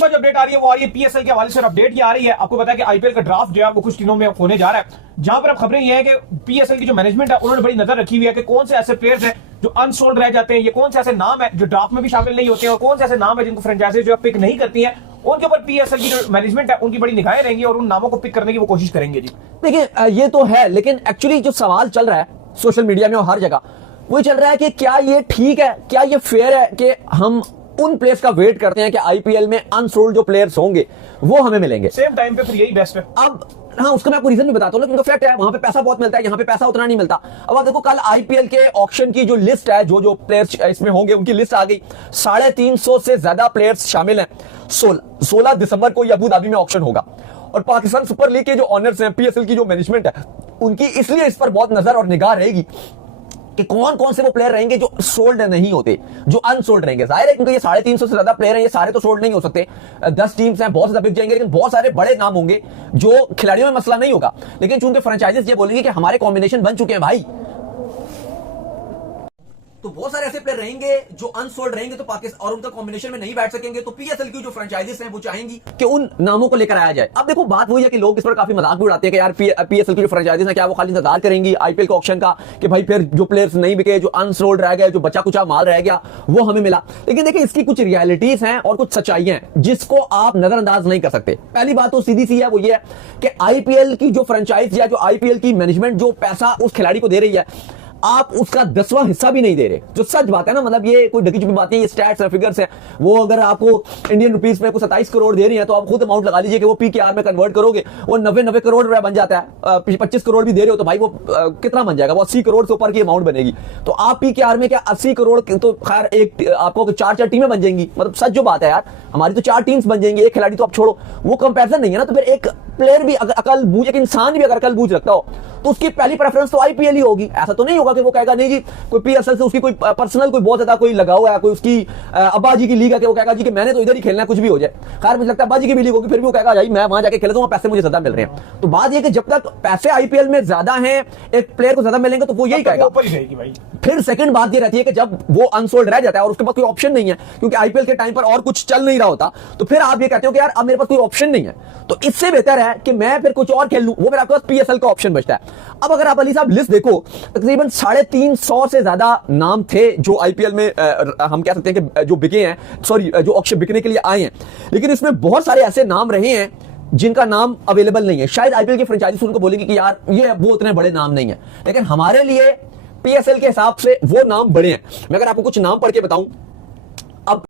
उसके बाद जो अपडेट आ रही है वो आ रही है पीएसएल के हवाले से। अपडेट ये आ रही है, आपको पता है कि आईपीएल का ड्राफ्ट जो है वो कुछ दिनों में होने जा रहा है, जहां पर अब खबरें ये है कि पीएसएल की जो मैनेजमेंट है उन्होंने बड़ी नजर रखी हुई है कि कौन से ऐसे प्लेयर्स हैं जो अनसोल्ड रह जाते हैं, ये कौन से ऐसे नाम है जो ड्राफ्ट में भी शामिल नहीं होते हैं, और कौन से ऐसे नाम है जिनको फ्रेंचाइजी जो पिक नहीं करती है, उनके ऊपर पीएसएल की जो मैनेजमेंट है उनकी बड़ी निगाहें रहेंगी और उन नामों को पिक करने की वो कोशिश करेंगे। जी देखिए ये तो है, लेकिन एक्चुअली जो सवाल चल रहा है सोशल मीडिया में और हर जगह वही चल रहा है कि क्या ये ठीक है, क्या ये फेयर है कि हम उन प्लेयर्स का वेट करते हैं कि आईपीएल में अनसोल्ड जो प्लेयर्स होंगे वो हमें मिलेंगे सेम टाइम पे, फिर यही बेस्ट है। अब हाँ, उसका मैं आपको रीजन भी बताता हूँ, लेकिन फैक्ट है वहां पे पैसा बहुत मिलता है, यहाँ पे पैसा उतना नहीं मिलता। अब आप देखो कल आईपीएल के ऑक्शन की जो लिस्ट है, जो जो प्लेयर्स इसमें होंगे उनकी लिस्ट आ गई। 350 से ज्यादा प्लेयर्स शामिल हैं। 16 दिसंबर को अबू धाबी में ऑक्शन होगा और पाकिस्तान सुपर लीग के जो ऑनर्स हैं, पीएसएल की जो मैनेजमेंट है उनकी इसलिए इस पर बहुत नजर और निगाह रहेगी कि कौन कौन से वो प्लेयर रहेंगे जो सोल्ड नहीं होते, जो अनसोल्ड रहेंगे। जाहिर है क्योंकि ये 350 से ज्यादा प्लेयर हैं, ये सारे तो सोल्ड नहीं हो सकते। 10 टीम्स हैं, बहुत ज्यादा बिक जाएंगे, लेकिन बहुत सारे बड़े नाम होंगे जो खिलाड़ियों में मसला नहीं होगा। लेकिन चूंकि फ्रेंचाइजीज ये बोलेंगे कि हमारे कॉम्बिनेशन बन चुके हैं भाई, तो बहुत सारे ऐसे प्लेयर रहेंगे जो अनसोल्ड रहेंगे तो पाकिस्तान और उनका कॉम्बिनेशन में नहीं बैठ सकेंगे, तो पीएसएल की जो फ्रेंचाइजीज हैं वो चाहेंगी कि उन नामों को लेकर आया जाए। अब देखो बात वही है कि लोग इस पर काफी मजाक भी उड़ाते हैं कि यार पीएसएल की जो फ्रेंचाइजीज हैं क्या वो खाली इंतजार करेंगी आईपीएल के ऑक्शन का कि भाई फिर जो प्लेयर्स नहीं बिके, जो अनसोल्ड रह गए, जो बचा कुचा माल रह गया वो हमें मिला। लेकिन देखिए इसकी कुछ रियलिटीज हैं और कुछ सच्चाइयां हैं जिसको आप नजरअंदाज नहीं कर सकते। पहली बात तो सीधी सी है, वो ये है कि आईपीएल की जो फ्रेंचाइज या जो आईपीएल की मैनेजमेंट जो पैसा उस खिलाड़ी को दे रही है, आप उसका 10वां हिस्सा भी नहीं दे रहे, जो सच बात है ना। मतलब ये कोई ढकी छुपी बात नहीं, ये स्टैट्स है, फिगर्स है। वो अगर आपको इंडियन रुपीस में 27 करोड़ दे रही है तो आप खुद अमाउंट लगा लीजिए कि वो पीकेआर में कन्वर्ट करोगे वो 90 करोड़ रुपया बन जाता है। 25 करोड़ भी दे रहे हो तो भाई वो कितना बन जाएगा, वो 80 करोड़ से ऊपर की अमाउंट बनेगी। तो आप पीकेआर में क्या 80 करोड़ तो खैर एक आपको 4 टीमें बन जाएंगी। मतलब सच जो बात है यार, हमारी तो 4 टीम्स बन जाएंगी, एक खिलाड़ी तो आप छोड़ो, वो कंपेरिजन नहीं है ना। तो फिर एक प्लेयर भी अगर अकल बूझ, एक इंसान भी अगर अकल बूझ रखता हो तो उसकी पहली प्रेफरेंस तो आईपीएल ही होगी। ऐसा तो नहीं होगा कि वो कहेगा नहीं जी कोई पीएसएल से उसकी कोई पर्सनल कोई बहुत ज्यादा कोई लगाव है, कोई उसकी अब्बा जी की लीग है कि वो कहेगा जी कि मैंने तो इधर ही खेलना है कुछ भी हो जाए। खैर मुझे लगता है अब्बा जी की भी लीग होगी, फिर भी वो कहेगा भाई मैं वहां जाके खेलता हूं, पैसे मुझे ज्यादा मिल रहे हैं। तो बात यह कि जब तक पैसे आईपीएल में ज्यादा हैं, एक प्लेयर को ज्यादा मिलेंगे तो वो यही कहेगा। फिर सेकंड बात ये रहती है कि जब वो अनसोल्ड रह जाता है और उसके पास कोई ऑप्शन नहीं है, क्योंकि आईपीएल के टाइम पर और कुछ चल नहीं रहा होता, तो फिर आप ये कहते हो कि यार अब मेरे पास कोई ऑप्शन नहीं है, तो इससे बेहतर है कि मैं फिर कुछ और खेल लूं। वो फिर आपके पास पीएसएल का ऑप्शन बचता है। अब अगर आप अली साहब लिस्ट देखो, तकरीबन 350 से ज्यादा नाम थे जो आईपीएल में हम कह सकते हैं कि जो बिके हैं, सॉरी जो ऑक्शन बिकने के लिए आए हैं। लेकिन इसमें बहुत सारे ऐसे नाम रहे हैं जिनका नाम अवेलेबल नहीं है। शायद आईपीएल की फ्रेंचाइजी उनको बोलेगी कि यार ये वो उतने बड़े नाम नहीं है, लेकिन हमारे लिए पीएसएल के हिसाब से वो नाम बड़े हैं। मैं अगर आपको कुछ नाम पढ़ के बताऊं